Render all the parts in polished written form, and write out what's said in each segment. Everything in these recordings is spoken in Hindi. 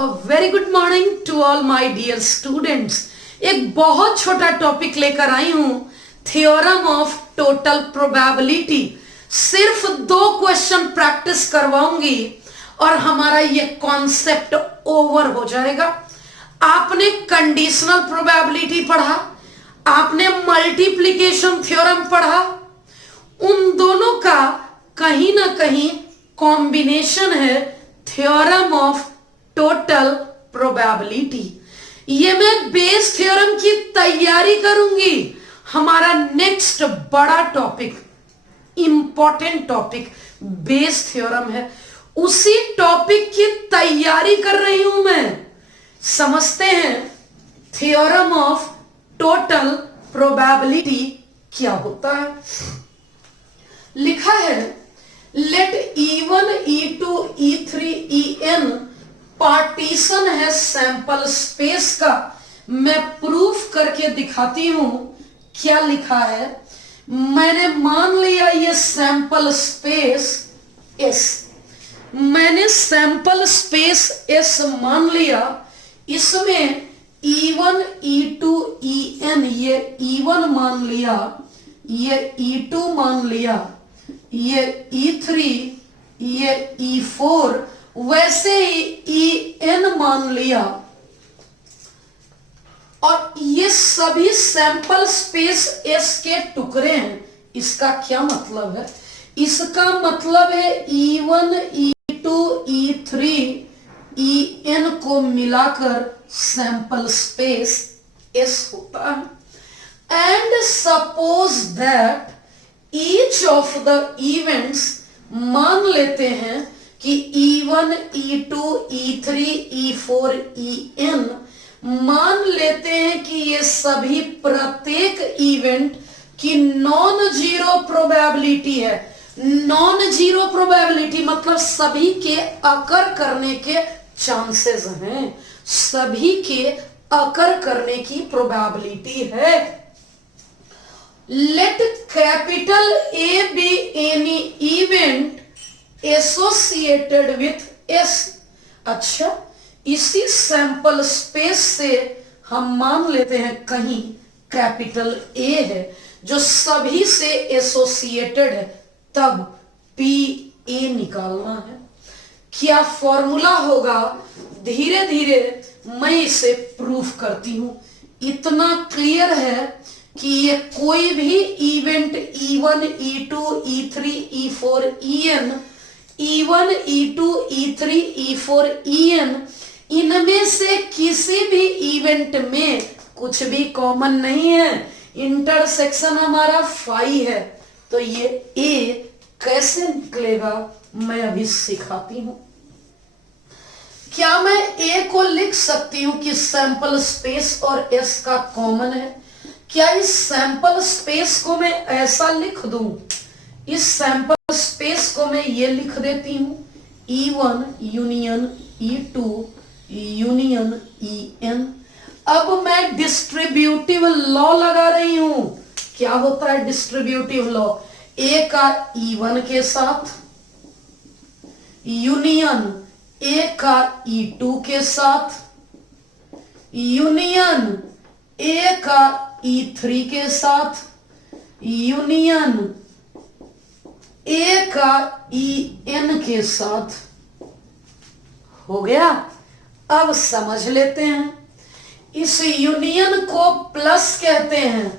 Very good morning to all my dear students. एक बहुत छोटा टॉपिक लेकर आई हूं, थ्योरम ऑफ टोटल प्रोबेबिलिटी। सिर्फ 2 क्वेश्चन प्रैक्टिस करवाऊंगी और हमारा ये कॉन्सेप्ट ओवर हो जाएगा। आपने कंडीशनल प्रोबेबिलिटी पढ़ा, आपने मल्टीप्लिकेशन थ्योरम पढ़ा, उन दोनों का कहीं ना कहीं कॉम्बिनेशन है थ्योरम ऑफ टोटल प्रोबेबिलिटी। ये मैं बेस थ्योरम की तैयारी करूंगी। हमारा नेक्स्ट बड़ा topic, important topic Bayes theorem है, उसी टॉपिक की तैयारी कर रही हूं मैं। समझते हैं थ्योरम ऑफ टोटल प्रोबेबिलिटी क्या होता है। लिखा है let E1, E2, E3, En partition है सैंपल स्पेस का। मैं प्रूफ करके दिखाती हूं क्या लिखा है। मैंने मान लिया ये सैंपल स्पेस S, मैंने सैंपल स्पेस S मान लिया। इसमें E1, E2, En ये E1 मान लिया, ये E2 मान लिया, ये E3, ये E4, वैसे ही En मान लिया। और ये सभी सैंपल स्पेस S के टुकड़े हैं। इसका क्या मतलब है? इसका मतलब है E1, E2, E3, En को मिलाकर सैंपल स्पेस S होता है। And suppose that each of the events, मान लेते हैं कि E1, E2, E3, E4, En, मान लेते हैं कि ये सभी प्रत्येक इवेंट की नॉन जीरो प्रोबेबिलिटी है। नॉन जीरो प्रोबेबिलिटी मतलब सभी के अकर करने के चांसेस हैं, सभी के अकर करने की प्रोबेबिलिटी है। Let capital A be any event associated with S। अच्छा, इसी सैंपल स्पेस से हम मान लेते हैं कहीं कैपिटल A है जो सभी से एसोसिएटेड है, तब PA निकालना है। क्या फॉर्मूला होगा? धीरे धीरे मैं इसे प्रूफ करती हूं। इतना क्लियर है कि ये कोई भी event E1, E2, E3, E4, En, E1, E2, E3, E4, En, इनमें से किसी भी इवेंट में कुछ भी कॉमन नहीं है। इंटरसेक्शन हमारा फाई है, तो ये A कैसे निकलेगा मैं अभी सिखाती हूं। क्या मैं A को लिख सकती हूं कि सैंपल स्पेस और S का कॉमन है? क्या इस सैंपल स्पेस को मैं ऐसा लिख दूं? इस सैंपल स्पेस को मैं ये लिख देती हूं E1 union E2 union En। अब मैं डिस्ट्रीब्यूटिव लॉ लगा रही हूं। क्या होता है डिस्ट्रीब्यूटिव लॉ? A का E1 के साथ यूनियन A का E2 के साथ यूनियन A का E3 के साथ यूनियन A का En के साथ। हो गया? अब समझ लेते हैं। इस यूनियन को प्लस कहते हैं।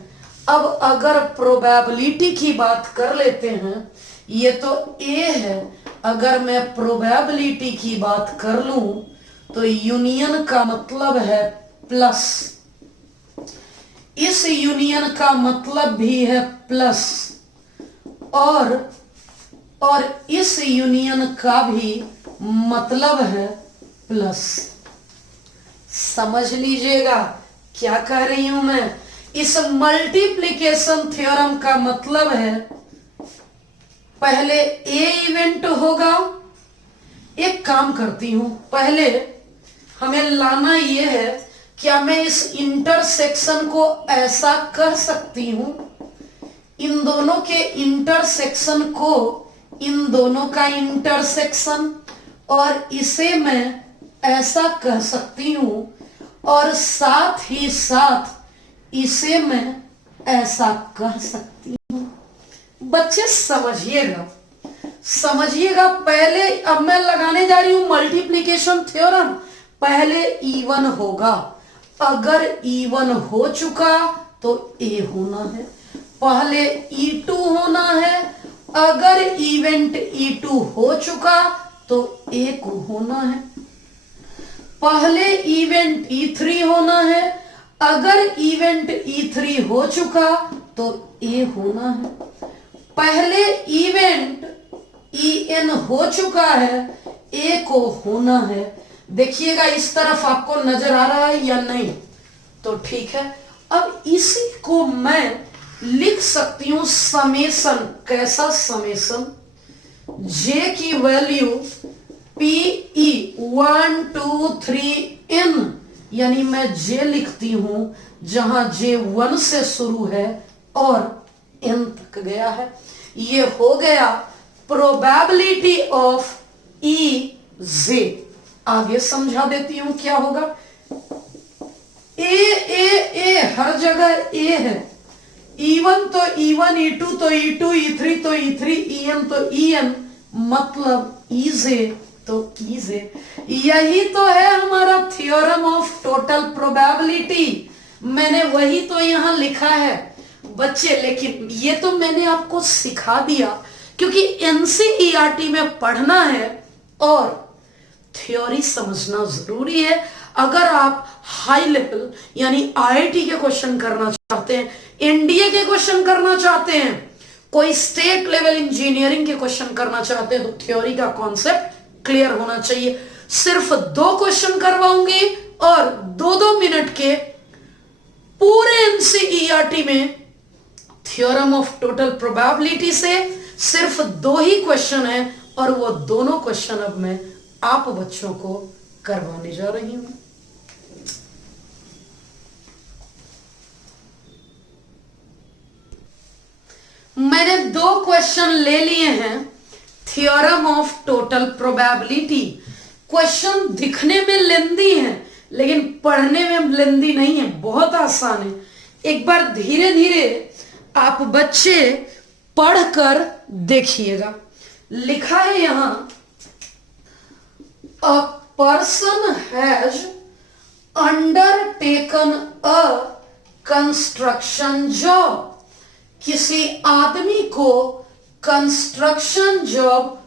अब अगर प्रोबेबिलिटी की बात कर लेते हैं, ये तो A है, अगर मैं प्रोबेबिलिटी की बात कर लूं तो यूनियन का मतलब है प्लस, इस यूनियन का मतलब भी है प्लस, और इस यूनियन का भी मतलब है प्लस। समझ लीजिएगा क्या कह रही हूं मैं। इस मल्टीप्लिकेशन थ्योरम का मतलब है पहले A इवेंट होगा। एक काम करती हूं, पहले हमें लाना यह है, क्या मैं इस इंटरसेक्शन को ऐसा कर सकती हूं, इन दोनों के इंटरसेक्शन को, इन दोनों का इंटरसेक्शन, और इसे मैं ऐसा कह सकती हूं और साथ ही साथ इसे मैं ऐसा कह सकती हूं। बच्चे समझिएगा, समझिएगा। पहले अब मैं लगाने जा रही हूं मल्टीप्लिकेशन थ्योरम। पहले इवन होगा, अगर इवन हो चुका तो ए होना है। पहले E2 होना है, अगर इवेंट E2 हो चुका तो ए को होना है। पहले इवेंट E3 होना है, अगर इवेंट E3 हो चुका तो ए होना है। पहले इवेंट En हो चुका है, ए को होना है। देखिएगा इस तरफ आपको नजर आ रहा है या नहीं? तो ठीक है। अब इसी को मैं लिख सकती हूं समेशन। कैसा समेशन? जे की वैल्यू PE 1 2 3 N, यानी मैं जे लिखती हूं जहां जे 1 से शुरू है और N तक गया है। ये हो गया प्रोबेबिलिटी ऑफ EJ। आगे समझा देती हूं क्या होगा। ए हर जगह ए है। E1 तो E1, E2 तो E2, E3 तो E3, En तो En, मतलब EJ तो EJ। यही तो है हमारा थ्योरम ऑफ टोटल प्रोबेबिलिटी। मैंने वही तो यहां लिखा है बच्चे, लेकिन ये तो मैंने आपको सिखा दिया क्योंकि NCERT में पढ़ना है और थ्योरी समझना जरूरी है। अगर आप हाई लेवल यानी IIT के क्वेश्चन करना चाहते हैं, NDA के क्वेश्चन करना चाहते हैं, कोई स्टेट लेवल इंजीनियरिंग के क्वेश्चन करना चाहते हैं, तो थ्योरी का कॉन्सेप्ट क्लियर होना चाहिए। सिर्फ 2 क्वेश्चन करवाऊंगी और 2-2 मिनट के पूरे NCERT में थ्योरम ऑफ टोटल प्रोबेबिलिटी से सिर्फ 2 ही क्वेश्चन है और वो दोनों क्वेश्चन अब मैं आप बच्चों को करवाने जा रही हूं। मैंने 2 क्वेश्चन ले लिए हैं theorem of total probability. Question दिखने में लेंदी है लेकिन पढ़ने में लेंदी नहीं है, बहुत आसान है। एक बार धीरे धीरे आप बच्चे पढ़कर देखिएगा। लिखा है यहां, a person has undertaken a construction job. किसी आदमी को कंस्ट्रक्शन जॉब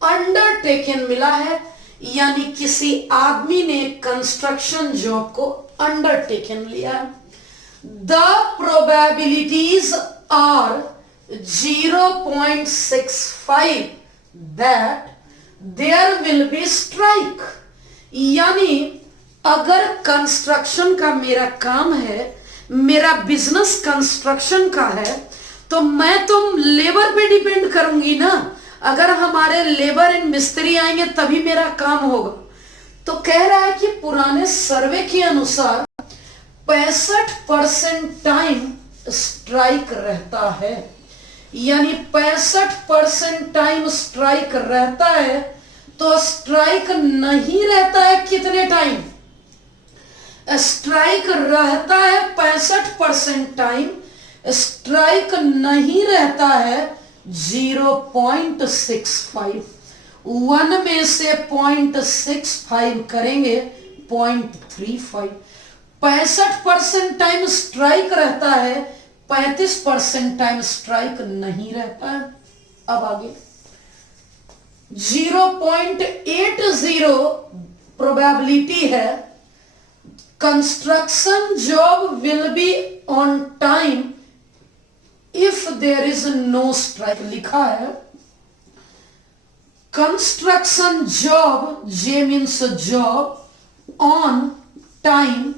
अंडरटेकन मिला है, यानी किसी आदमी ने कंस्ट्रक्शन जॉब को अंडरटेकन लिया है। The probabilities are 0.65 that there will be strike. यानी अगर कंस्ट्रक्शन का मेरा काम है, मेरा बिजनेस कंस्ट्रक्शन का है, तो मैं तो लेबर पे डिपेंड करूंगी ना। अगर हमारे लेबर एंड मिस्त्री आएंगे तभी मेरा काम होगा। तो कह रहा है कि पुराने सर्वे के अनुसार 65% टाइम स्ट्राइक रहता है, यानी 65% टाइम स्ट्राइक रहता है। तो स्ट्राइक नहीं रहता है कितने टाइम? स्ट्राइक रहता है 65% टाइम, स्ट्राइक नहीं रहता है 0.65। 1 में से 0.65 करेंगे 0.35। 65% टाइम स्ट्राइक रहता है, 35% टाइम स्ट्राइक नहीं रहता है। अब आगे 0.80 प्रोबेबिलिटी है construction job will be on time if there is no strike. लिखा है construction job, J means job, on time.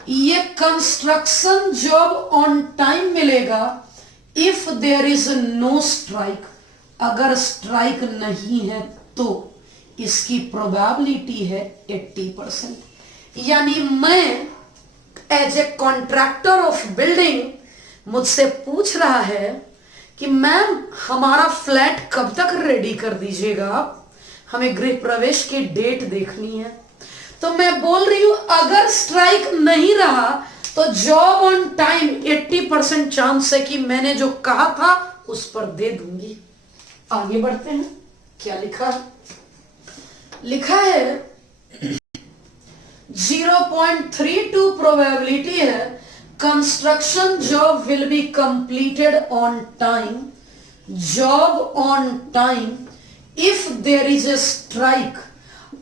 ये कंस्ट्रक्शन जॉब ऑन टाइम मिलेगा if there is no strike. अगर स्ट्राइक नहीं है तो इसकी प्रोबेबिलिटी है 80%। यानी मैं as a contractor of building मुझसे पूछ रहा है कि मैम हमारा फ्लैट कब तक रेडी कर दीजिएगा आप, हमें गृह प्रवेश की डेट देखनी है। तो मैं बोल रही हूं अगर स्ट्राइक नहीं रहा तो जॉब ऑन टाइम 80% चांस है कि मैंने जो कहा था उस पर दे दूंगी। आगे बढ़ते हैं, क्या लिखा है? लिखा है 0.32 प्रोबेबिलिटी है construction job will be completed on time, job on time if there is a strike.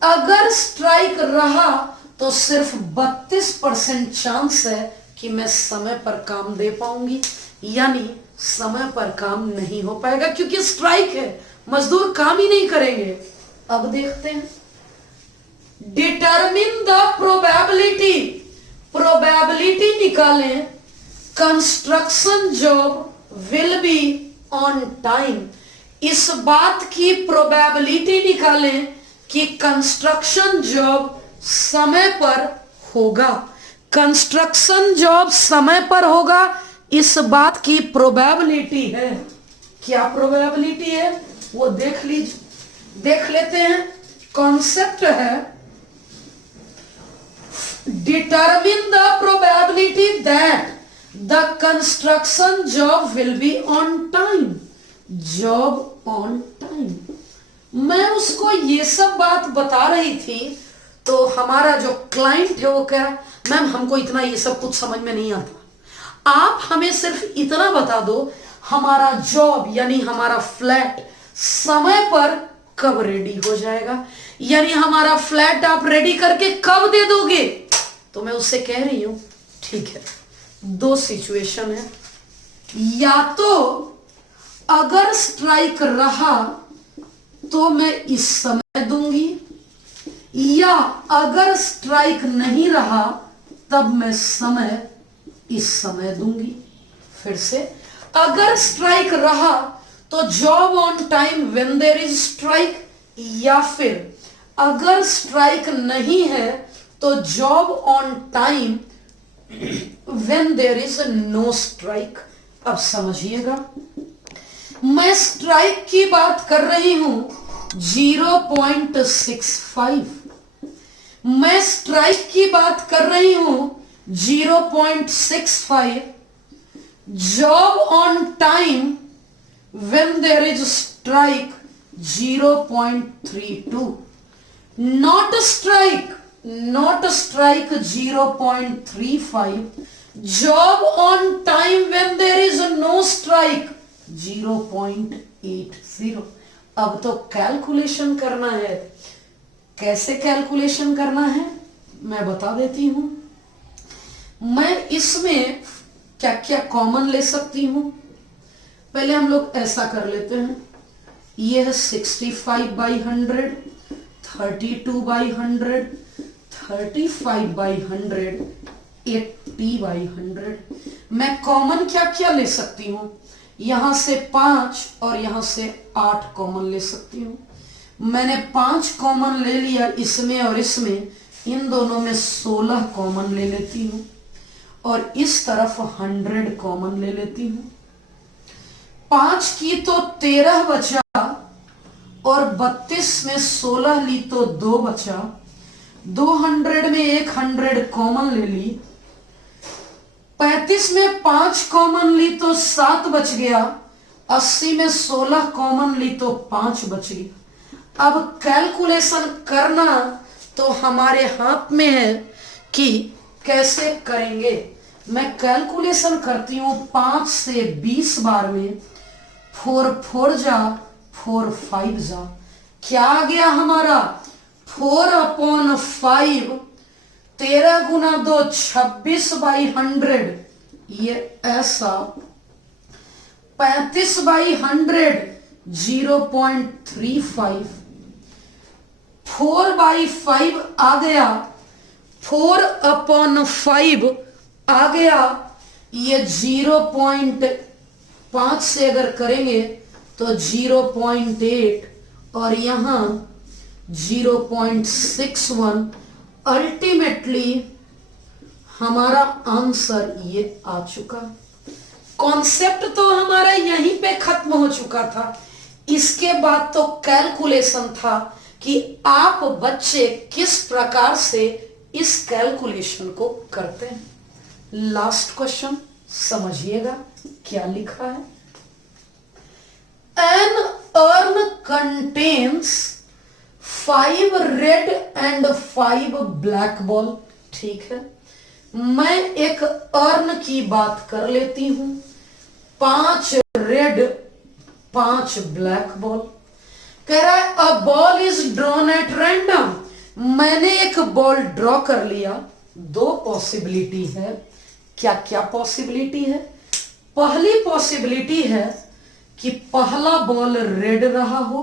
अगर स्ट्राइक रहा तो सिर्फ 32% चांस है कि मैं समय पर काम दे पाऊंगी, यानी समय पर काम नहीं हो पाएगा क्योंकि स्ट्राइक है, मजदूर काम ही नहीं करेंगे। अब देखते हैं, डिटरमिन द प्रोबेबिलिटी, प्रोबेबिलिटी निकालें construction job will be on time. इस बात की प्रोबेबिलिटी निकालें कि कंस्ट्रक्शन जॉब समय पर होगा, कंस्ट्रक्शन जॉब समय पर होगा, इस बात की प्रोबेबिलिटी है। क्या प्रोबेबिलिटी है वो देख लीजिए, देख लेते हैं। कॉन्सेप्ट है determine the probability that the construction job will be on time, job on time. मैं उसको ये सब बात बता रही थी तो हमारा जो क्लाइंट है वो कह रहा मैम हमको इतना ये सब कुछ समझ में नहीं आता, आप हमें सिर्फ इतना बता दो हमारा जॉब यानी हमारा फ्लैट समय पर कब रेडी हो जाएगा, यानी हमारा फ्लैट आप रेडी करके कब दे दोगे। तो मैं उससे कह रही हूं ठीक है, दो सिचुएशन है, या तो अगर स्ट्राइक रहा तो मैं इस समय दूंगी, या अगर स्ट्राइक नहीं रहा तब मैं समय इस समय दूंगी। फिर से, अगर स्ट्राइक रहा तो job on time when there is strike, या फिर अगर स्ट्राइक नहीं है तो job on time when there is no strike. अब समझिएगा, मैं स्ट्राइक की बात कर रही हूं 0.65, मैं स्ट्राइक की बात कर रही हूं 0.65, job on time when there is strike 0.32, not strike 0.35, job on time when there is no strike 0.80। अब तो कैलकुलेशन करना है, कैसे कैलकुलेशन करना है मैं बता देती हूं। मैं इसमें क्या क्या कॉमन ले सकती हूं, पहले हम लोग ऐसा कर लेते हैं, ये है 65/100, 32/100, 35/100, 80/100। मैं कॉमन क्या क्या ले सकती हूं, यहां से 5 और यहां से 8 कॉमन ले सकती हूं। मैंने 5 कॉमन ले लिया इसमें और इसमें, इन दोनों में 16 कॉमन ले लेती हूं और इस तरफ 100 कॉमन ले लेती हूं। 5 की तो 13 बचा और 32 में 16 ली तो 2 बचा, 200 में 100 कॉमन ले ली, 35 में 5 कॉमन ली तो 7 बच गया, 80 में 16 कॉमन ली तो 5 बच गया। अब कैलकुलेशन करना तो हमारे हाथ में है कि कैसे करेंगे। मैं कैलकुलेशन करती हूं 5 से 20 बार में, 4 4 जा 4 5 जा, क्या आ गया हमारा 4/5, 13 गुना 2 26/100, ये ऐसा 35/100 0.35, 4/5 आ गया, 4/5 आ गया, ये 0.5 से अगर करेंगे तो 0.8 और यहां 0.61। अल्टीमेटली हमारा आंसर ये आ चुका। कॉन्सेप्ट तो हमारा यहीं पे खत्म हो चुका था, इसके बाद तो कैलकुलेशन था कि आप बच्चे किस प्रकार से इस कैलकुलेशन को करते हैं। लास्ट क्वेश्चन समझिएगा क्या लिखा है। An urn contains 5 red and 5 black ball. ठीक है, मैं एक अर्न की बात कर लेती हूं। 5 रेड 5 ब्लैक बॉल। कह रहा है a ball is drawn at random. मैंने एक बॉल ड्रॉ कर लिया। 2 पॉसिबिलिटी है। क्या क्या पॉसिबिलिटी है? पहली पॉसिबिलिटी है कि पहला बॉल रेड रहा हो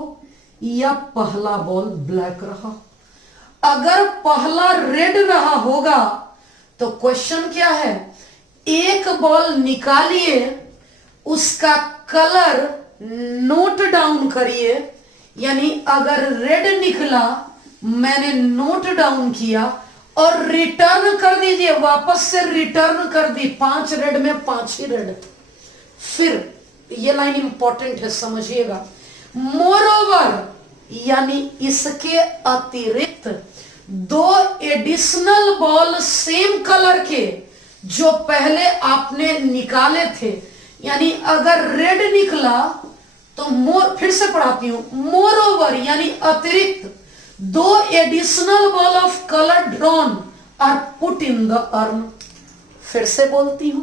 या पहला बॉल ब्लैक रहा हो। अगर पहला रेड रहा होगा तो क्वेश्चन क्या है, एक बॉल निकालिए, उसका कलर नोट डाउन करिए। यानी अगर रेड निकला, मैंने नोट डाउन किया और रिटर्न कर दीजिए, वापस से रिटर्न कर दी। 5 रेड में 5 ही रेड। फिर ये लाइन इंपॉर्टेंट है, समझिएगा। मोरओवर यानी इसके अतिरिक्त 2 एडिशनल बॉल सेम कलर के जो पहले आपने निकाले थे। यानी अगर रेड निकला तो फिर से पढ़ाती हूं। मोरओवर यानी अतिरिक्त 2 additional ball of colour drawn are put in the urn. फिर से बोलती हूं,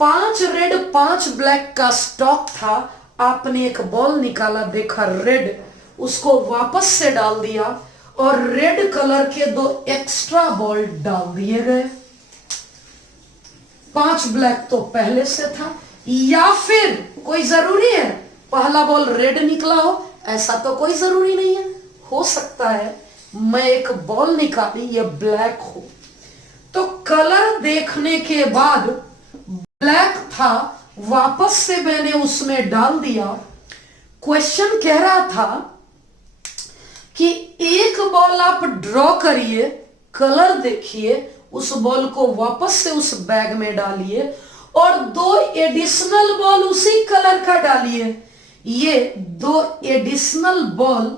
5 रेड 5 ब्लैक का स्टॉक था। आपने एक बॉल निकाला, देखा रेड, उसको वापस से डाल दिया और रेड कलर के 2 एक्स्ट्रा बॉल डाल दिए गए। 5 ब्लैक तो पहले से था। या फिर कोई जरूरी है पहला बॉल रेड निकला हो? ऐसा तो कोई जरूरी नहीं है। हो सकता है मैं एक बॉल निकाली, ये ब्लैक हो, तो कलर देखने के बाद ब्लैक था, वापस से मैंने उसमें डाल दिया। क्वेश्चन कह रहा था कि एक बॉल आप ड्रॉ करिए, कलर देखिए, उस बॉल को वापस से उस बैग में डालिए और 2 एडिशनल बॉल उसी कलर का डालिए। ये 2 एडिशनल बॉल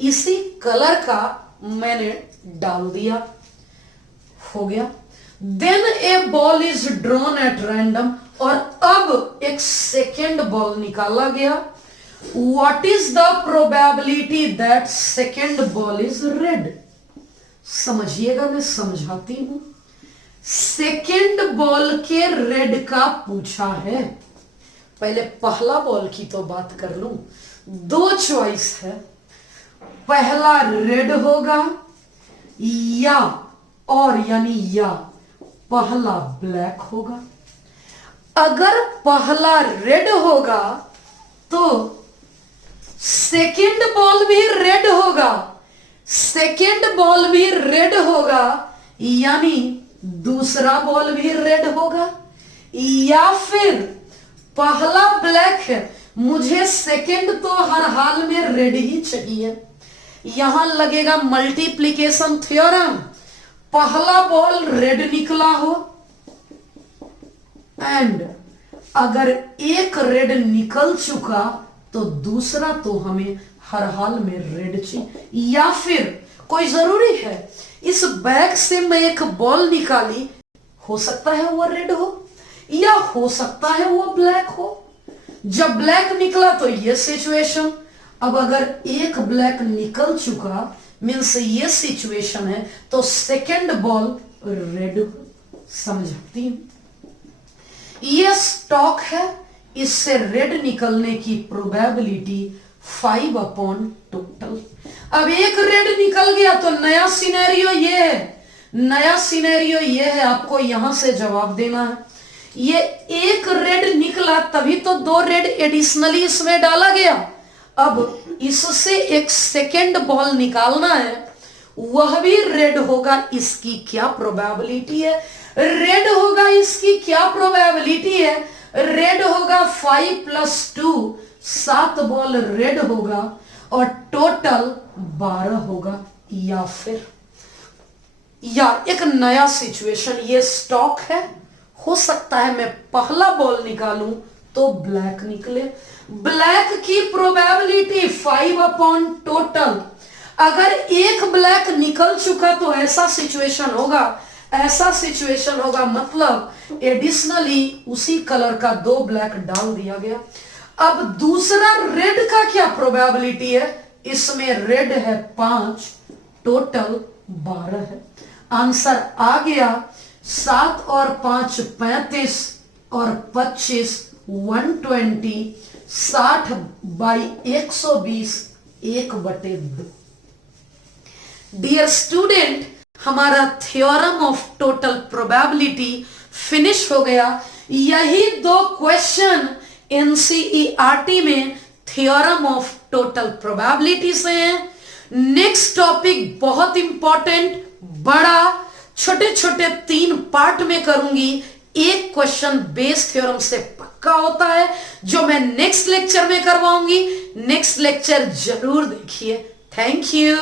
इसी कलर का मैंने डाल दिया। हो गया। Then a ball is drawn at random. और अब एक सेकेंड बॉल निकाला गया। What is the probability that second ball is red? समझिएगा, मैं समझाती हूं। सेकेंड बॉल के रेड का पूछा है। पहले पहला बॉल की तो बात कर लूं। 2 चॉइस है, पहला रेड होगा या पहला ब्लैक होगा। अगर पहला रेड होगा तो सेकेंड बॉल भी रेड होगा, सेकेंड बॉल भी रेड होगा, यानी दूसरा बॉल भी रेड होगा। या फिर पहला ब्लैक है, मुझे सेकेंड तो हर हाल में रेड ही चाहिए। यहां लगेगा मल्टीप्लिकेशन थ्योरम। पहला बॉल रेड निकला हो एंड अगर एक रेड निकल चुका तो दूसरा तो हमें हर हाल में रेड चाहिए। या फिर कोई जरूरी है इस बैग से मैं एक बॉल निकाली, हो सकता है वो रेड हो या हो सकता है वो ब्लैक हो। जब ब्लैक निकला तो ये सिचुएशन। अब अगर एक ब्लैक निकल चुका मीन्स ये सिचुएशन है, तो सेकेंड बॉल रेड। समझती हूं, ये स्टॉक है, इससे रेड निकलने की प्रोबेबिलिटी 5 अपॉन टोटल। अब एक रेड निकल गया तो नया सिनेरियो ये है, नया सिनेरियो ये है, आपको यहां से जवाब देना है। ये एक रेड निकला तभी तो 2 रेड एडिशनली इसमें डाला गया। अब इससे एक सेकेंड बॉल निकालना है, वह भी रेड होगा। इसकी क्या प्रोबेबिलिटी है? रेड होगा, इसकी क्या प्रोबेबिलिटी है? रेड होगा 5 + 2, 7 बॉल रेड होगा और टोटल 12 होगा। या एक नया सिचुएशन, ये स्टॉक है, हो सकता है मैं पहला बॉल निकालूं तो ब्लैक निकले। ब्लैक की प्रोबेबिलिटी 5 अपॉन टोटल। अगर एक ब्लैक निकल चुका तो ऐसा सिचुएशन होगा, मतलब एडिशनली उसी कलर का 2 ब्लैक डाल दिया गया। अब दूसरा रेड का क्या प्रोबेबिलिटी है, इसमें रेड है 5, टोटल 12 है। आंसर आ गया 7 और 5 35 और 25 120, 60 बाई 120 1/2। डियर स्टूडेंट, हमारा theorem of total probability finish हो गया। यही 2 क्वेश्चन एनसीईआरटी में थ्योरम ऑफ टोटल प्रोबेबिलिटी से हैं। नेक्स्ट टॉपिक बहुत इंपॉर्टेंट, बड़ा, छोटे छोटे 3 पार्ट में करूंगी। एक क्वेश्चन बेस थ्योरम से पक्का होता है जो मैं नेक्स्ट लेक्चर में करवाऊंगी। नेक्स्ट लेक्चर जरूर देखिए। Thank you.